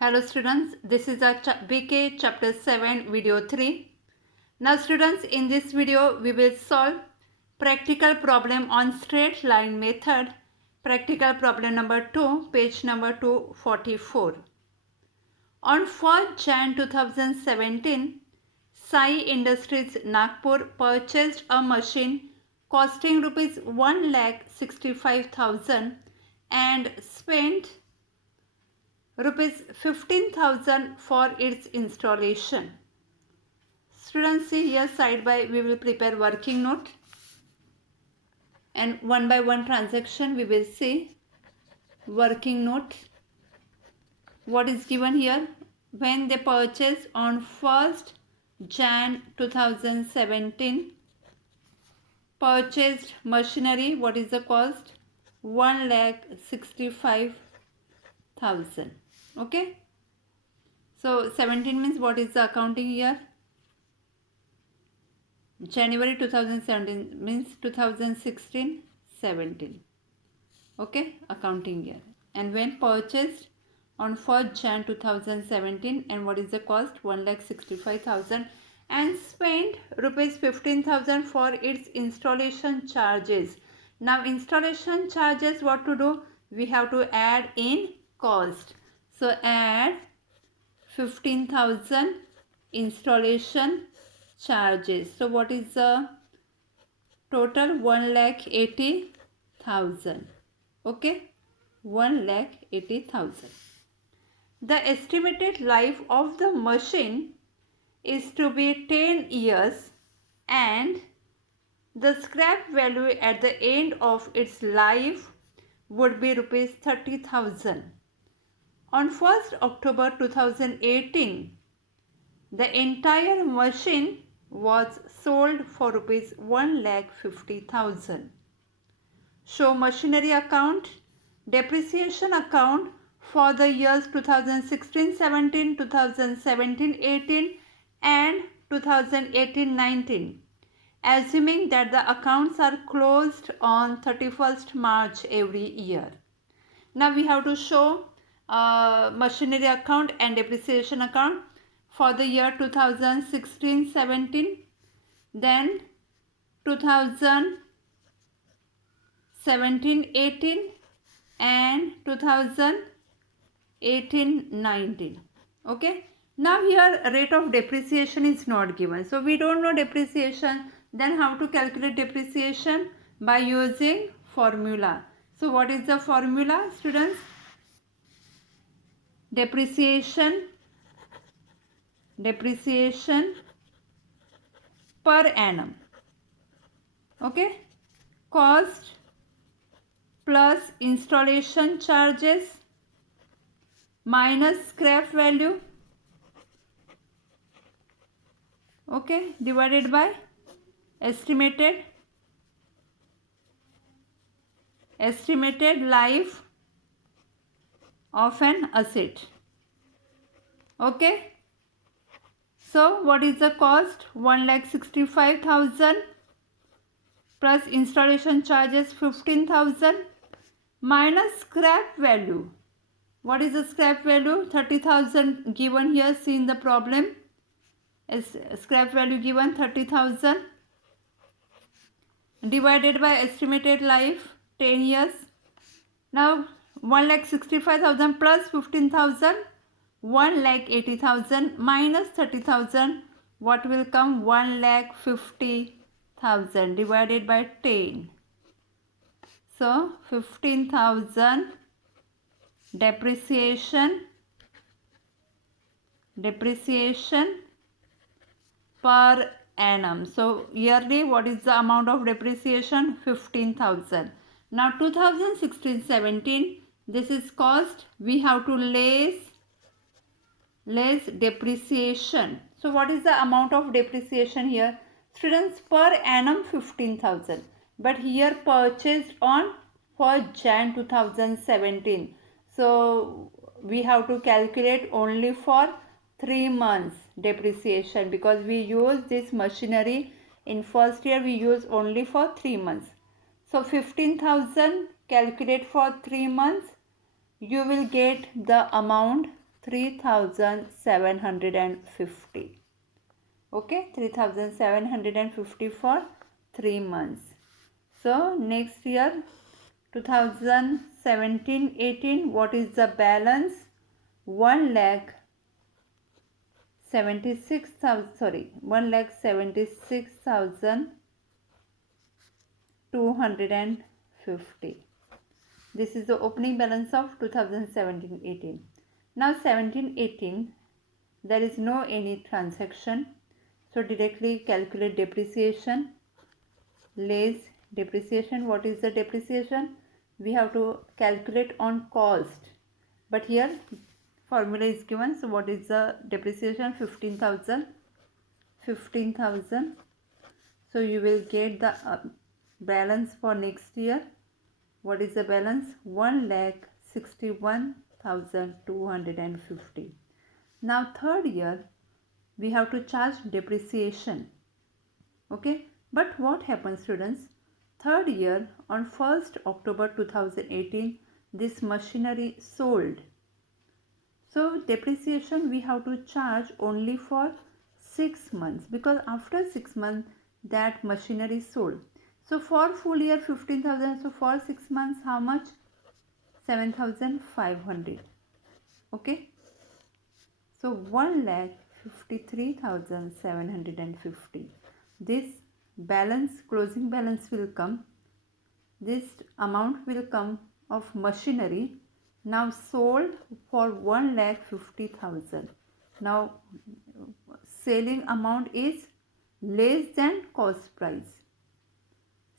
Hello students, this is our BK chapter 7 video 3. Now students, in this video we will solve practical problem on straight line method, practical problem number 2, page number 244. On 4th Jan 2017, Sai Industries Nagpur purchased a machine costing rupees 1,65,000 and spent rupees 15,000 for its installation. Students, see here side by we will prepare working note and one by one transaction we will see working note. What is given here? When they purchased on 1st Jan 2017, purchased machinery, what is the cost? 1,65,000. Okay, so 17 means what is the accounting year? January 2017 means 2016-17. Okay, accounting year. And when purchased on 4th Jan 2017, and what is the cost? 1,65,000 and spent rupees 15,000 for its installation charges. Now installation charges, what to do? We have to add in cost. So add 15,000 installation charges. So what is the total? 1,80,000. Okay, 1,80,000. The estimated life of the machine is to be 10 years and the scrap value at the end of its life would be rupees 30,000. On 1st October 2018, the entire machine was sold for rupees 1,50,000. Show machinery account, depreciation account for the years 2016-17, 2017-18 and 2018-19, assuming that the accounts are closed on 31st March every year. Now we have to show machinery account and depreciation account for the year 2016-17, then 2017-18 and 2018-19. Okay. Now here rate of depreciation is not given. So we don't know depreciation. Then how to calculate depreciation? By using formula. So what is the formula, students? Depreciation per annum. Okay. Cost plus installation charges minus scrap value, okay, divided by estimated life of an asset. Okay, so what is the cost? 1,65,000 plus installation charges 15,000 minus scrap value. What is the scrap value? 30,000 given here. See in the problem, is scrap value given 30,000 divided by estimated life 10 years. Now 1,65,000 plus 15,000, 1,80,000 minus 30,000. What will come? 1,50,000 divided by 10. So 15,000 depreciation per annum. So yearly, what is the amount of depreciation? 15,000. Now 2016-17, this is cost. We have to less depreciation. So what is the amount of depreciation here? Students, per annum 15,000. But here purchased on 4th Jan 2017. So we have to calculate only for 3 months depreciation, because we use this machinery in first year, we use only for 3 months. So 15,000 calculate for 3 months, you will get the amount 3,750. Okay, 3,750 for 3 months. So next year 2017-18, what is the balance? 1,76,250. This is the opening balance of 2017-18. Now 17-18, there is no any transaction, so directly calculate depreciation. Less depreciation. What is the depreciation? We have to calculate on cost, but here formula is given. So what is the depreciation? 15,000. So you will get the balance for next year. What is the balance? 1,61,250. Now third year we have to charge depreciation. Okay, but what happens, students? Third year on 1st October 2018, this machinery sold. So depreciation we have to charge only for 6 months, because after 6 months that machinery sold. So for full year 15,000. So for 6 months how much? 7,500. Okay. So 1,53,750. This balance, closing balance will come. This amount will come of machinery now sold for 1,50,000. Now selling amount is less than cost price.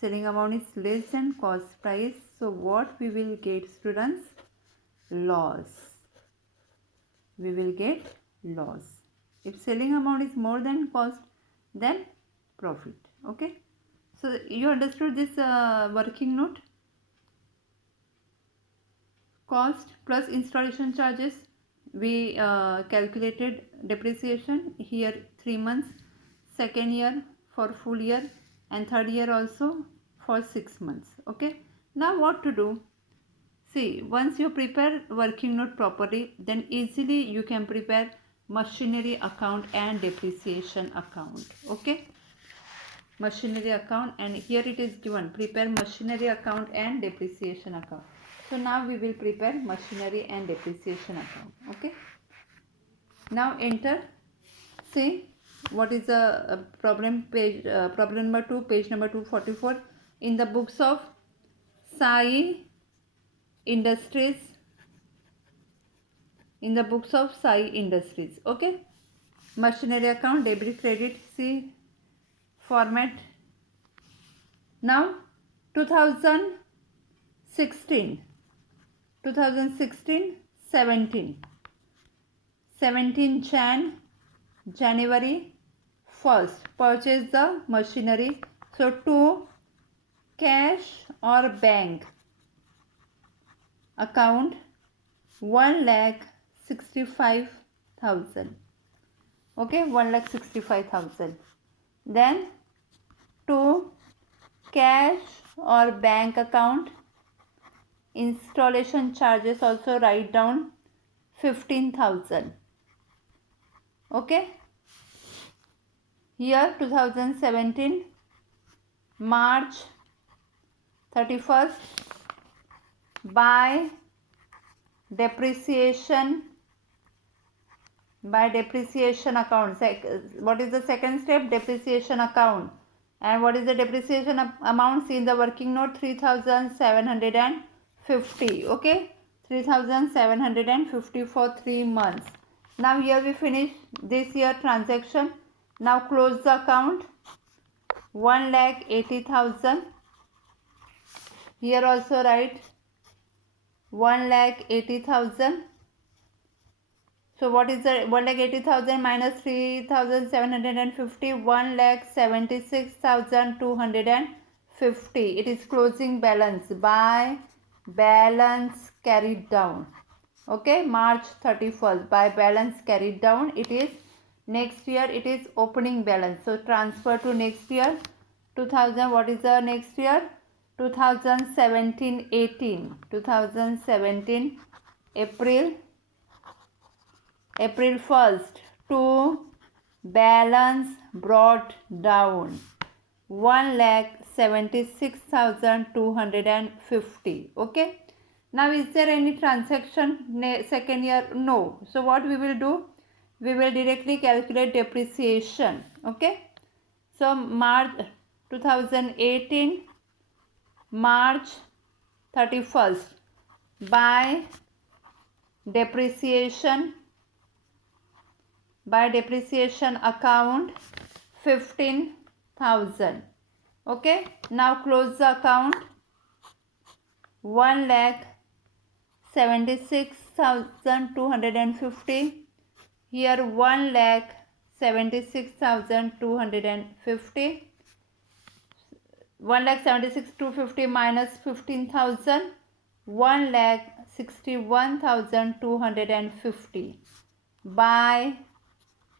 Selling amount is less than cost price. So what we will get, students? Loss. We will get loss. If selling amount is more than cost, then profit. Okay. So you understood this working note? Cost plus installation charges. We calculated depreciation here 3 months, second year for full year, and third year also for 6 months. Okay. Now what to do? See, once you prepare working note properly, then easily you can prepare machinery account and depreciation account. Okay. Machinery account, and here it is given, prepare machinery account and depreciation account. So now we will prepare machinery and depreciation account. Okay. Now enter. See what is the problem page, problem number 2, page number 244 in the books of Sai Industries. In the books of Sai Industries. Okay. Machinery account, debit, credit. See format. Now 2016 17 January 1st purchase the machinery. So to cash or bank account 1,65,000. Okay, 1,65,000. Then to cash or bank account installation charges also write down 15,000. Okay. Here 2017 March 31st by depreciation account. What is the second step? Depreciation account. And what is the depreciation amount? See in the working note, 3,750. Okay, 3,750 for 3 months. Now here we finish this year transaction. Now close the account. 1,80,000. Here also write 1,80,000. So what is the 1,80,000 minus 3,750? 1,76,250. It is closing balance by balance carried down. Okay, March 31st by balance carried down. It is next year. It is opening balance. So transfer to next year. 2000. What is the next year? 2017-18. 2017 April April 1st to balance brought down 1,76,250. Okay. Now is there any transaction second year? No. So what we will do? We will directly calculate depreciation. Okay. So March 2018 March 31st by depreciation account 15,000. Okay. Now close the account. 1,76,250. Here 1,76,250. 1,76,250 minus 15,000. 1,61,250 by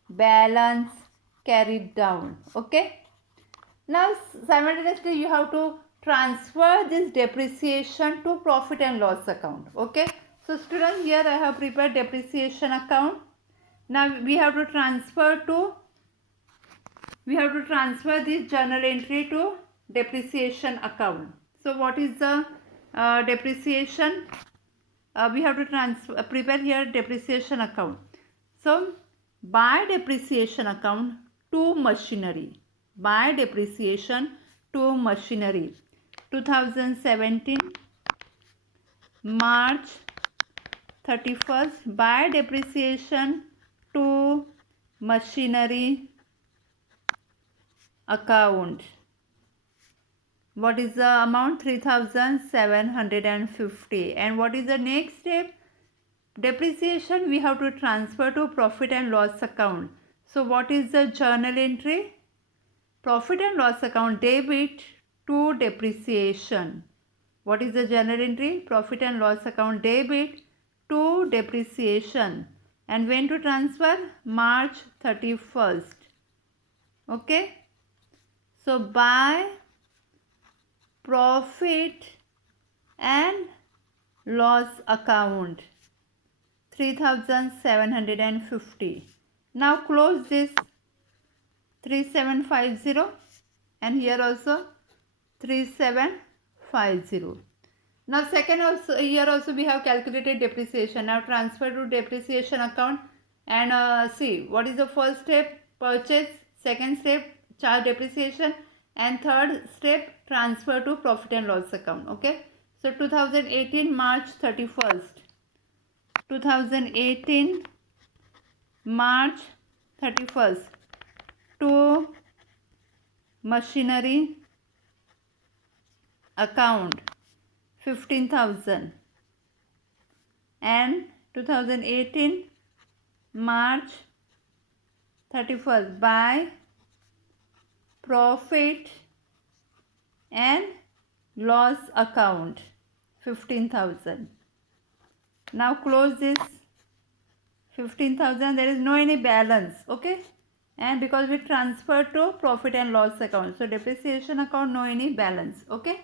balance carried down. Okay. Now simultaneously you have to transfer this depreciation to profit and loss account. Okay. So students, here I have prepared depreciation account. Now we have to transfer this journal entry to depreciation account. So what is the depreciation? We have to prepare here depreciation account. So by depreciation account to machinery. By depreciation to machinery. 2017 March 31st by depreciation to machinery account. What is the amount? 3,750. And what is the next step? Depreciation we have to transfer to profit and loss account. So what is the journal entry? Profit and loss account debit to depreciation. What is the journal entry? Profit and loss account debit to depreciation. And when to transfer? March 31st. Okay. So by profit and loss account 3,750. Now close this 3750 and here also 3750. Now second also, here also we have calculated depreciation. Now transfer to depreciation account and see what is the first step? Purchase. Second step charge depreciation, and third step transfer to profit and loss account. Okay. So 2018 March 31st. 2018 March 31st to machinery account 15,000, and 2018 March 31st by profit and loss account 15,000. Now close this 15,000. There is no any balance. Okay. And because we transfer to profit and loss account, so depreciation account no any balance. Okay.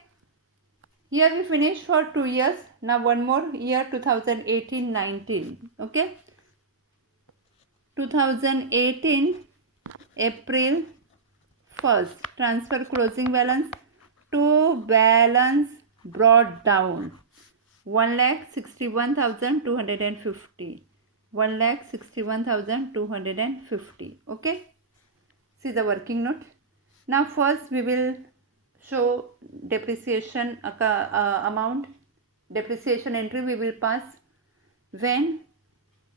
Here we finished for 2 years. Now one more year, 2018-19. Okay. 2018 April 1st transfer closing balance to balance brought down 1,61,250. 1,61,250. Okay. See the working note. Now first we will show depreciation amount. Depreciation entry we will pass when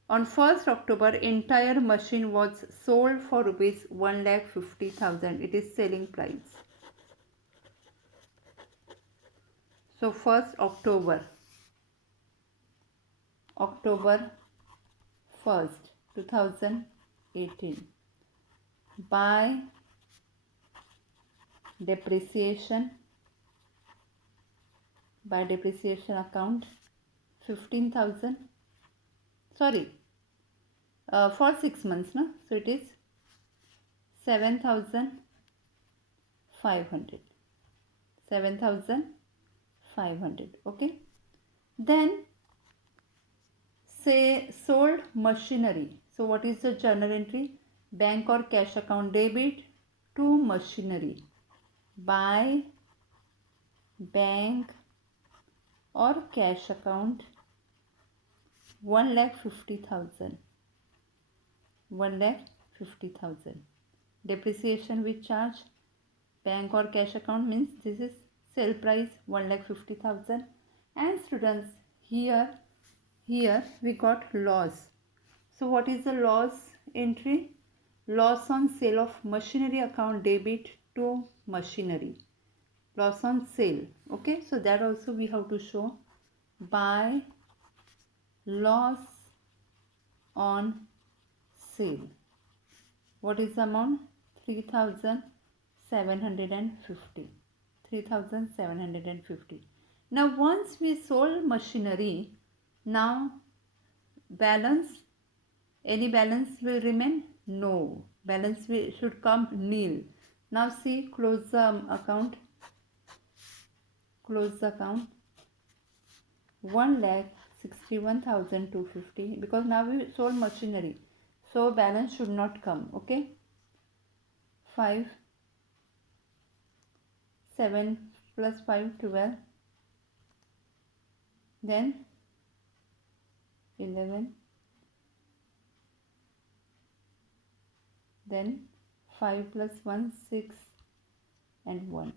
on 1st October entire machine was sold for rupees 1,50,000. It is selling price. So 1st October 1st 2018 by depreciation account 15,000. Sorry, for 6 months, no? So it is 7,500. 7,500. Okay. Then say sold machinery. So what is the journal entry? Bank or cash account debit to machinery by bank or cash account 1,50,000. 1,50,000. Depreciation with charge, bank or cash account means this is sale price 1,50,000. And students, here we got loss. So what is the loss entry? Loss on sale of machinery account debit to machinery. Loss on sale. Okay, so that also we have to show by loss on sale. What is the amount? 3,750. 3,750. Now once we sold machinery, now balance, any balance will remain? No, balance should come nil. Now see, close the account. Close the account. 1,61,250, because now we sold machinery, so balance should not come. Okay, 5, 7 plus 5, 12, then 11, then 5 plus 1, 6 and 1.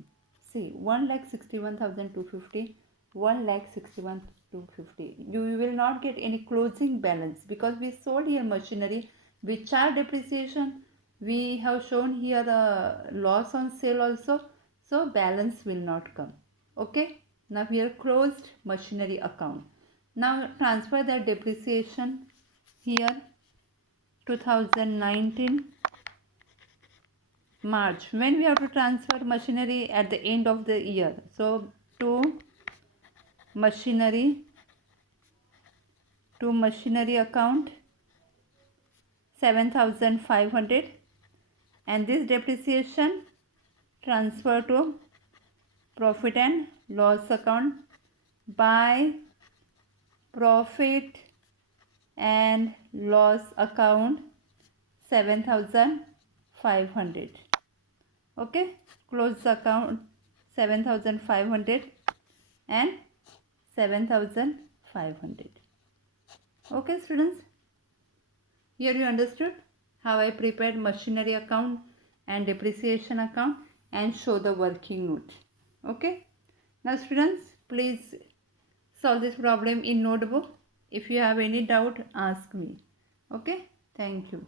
See, 1,61,250, 1,61,250. You will not get any closing balance because we sold here machinery. We charge depreciation. We have shown here the loss on sale also. So balance will not come. Okay. Now here closed machinery account. Now transfer the depreciation here 2019 March, when we have to transfer machinery at the end of the year. So to machinery account 7,500, and this depreciation transfer to profit and loss account by profit and loss account 7,500. Okay, close the account 7,500 and 7,500. Okay students, here you understood how I prepared machinery account and depreciation account and show the working note. Okay, now students, please solve this problem in notebook. If you have any doubt, ask me. Okay, thank you.